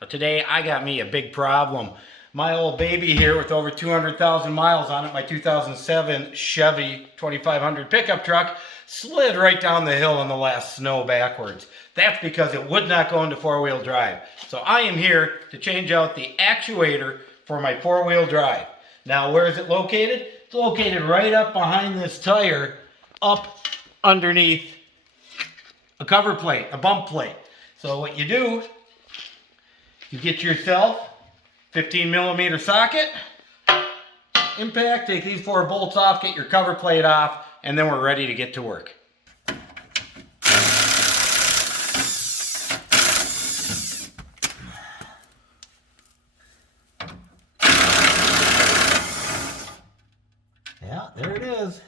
But today I got me a big problem. My old baby here with over 200,000 miles on it, my 2007 Chevy 2500 pickup truck, slid right down the hill in the last snow backwards. That's because it would not go into four-wheel drive. So I am here to change out the actuator for my four-wheel drive. Now where is it located? It's located right up behind this tire, up underneath a cover plate, a bump plate. So what you do, you get yourself 15 millimeter socket, impact, take these 4 bolts off, get your cover plate off, and then we're ready to get to work. Yeah, there it is.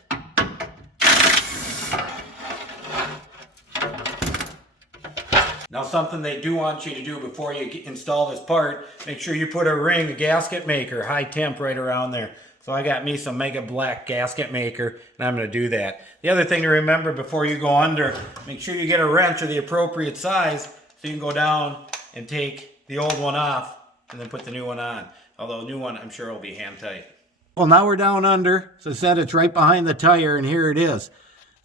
Now something they do want you to do before you install this part, make sure you put a ring, a gasket maker, high temp right around there. So I got me some Mega Black gasket maker, and I'm going to do that. The other thing to remember before you go under, make sure you get a wrench of the appropriate size so you can go down and take the old one off and then put the new one on. Although the new one I'm sure will be hand tight. Well, now we're down under. So I said it's right behind the tire, and here it is.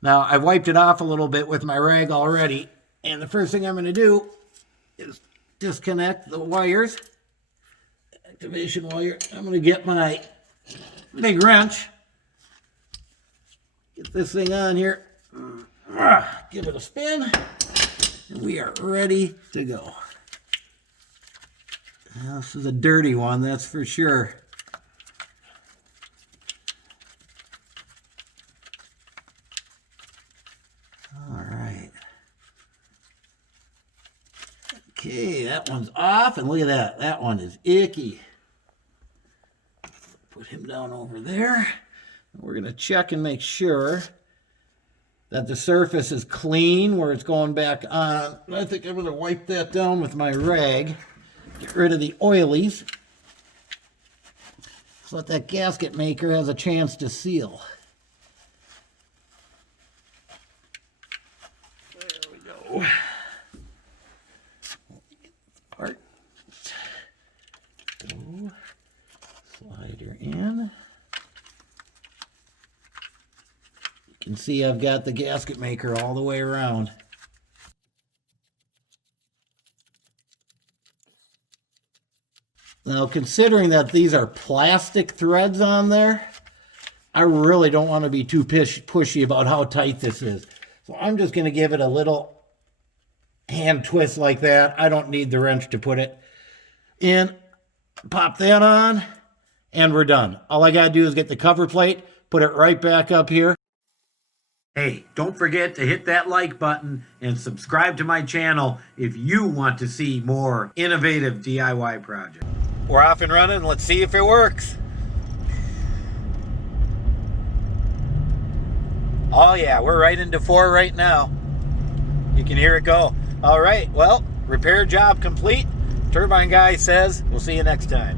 Now I've wiped it off a little bit with my rag already. And the first thing I'm going to do is disconnect the wires, activation wire. I'm going to get my big wrench, get this thing on here, give it a spin, and we are ready to go. Now, this is a dirty one, that's for sure. Okay, that one's off, and look at that. That one is icky. Put him down over there. We're going to check and make sure that the surface is clean where it's going back on. I think I'm going to wipe that down with my rag. Get rid of the oilies. So that that gasket maker has a chance to seal. There we go. Part. So, slide her in. You can see I've got the gasket maker all the way around. Now, considering that these are plastic threads on there, I really don't want to be too pushy about how tight this is. So I'm just going to give it a little hand twist like that. I don't need the wrench to put it in. Pop that on, and we're done. All I gotta do is get the cover plate, put it right back up here. Hey, don't forget to hit that like button and subscribe to my channel if you want to see more innovative DIY projects. We're off and running. Let's see if it works. Oh yeah, we're right into 4 right now. You can hear it go. All right, well, repair job complete. Turbine guy says we'll see you next time.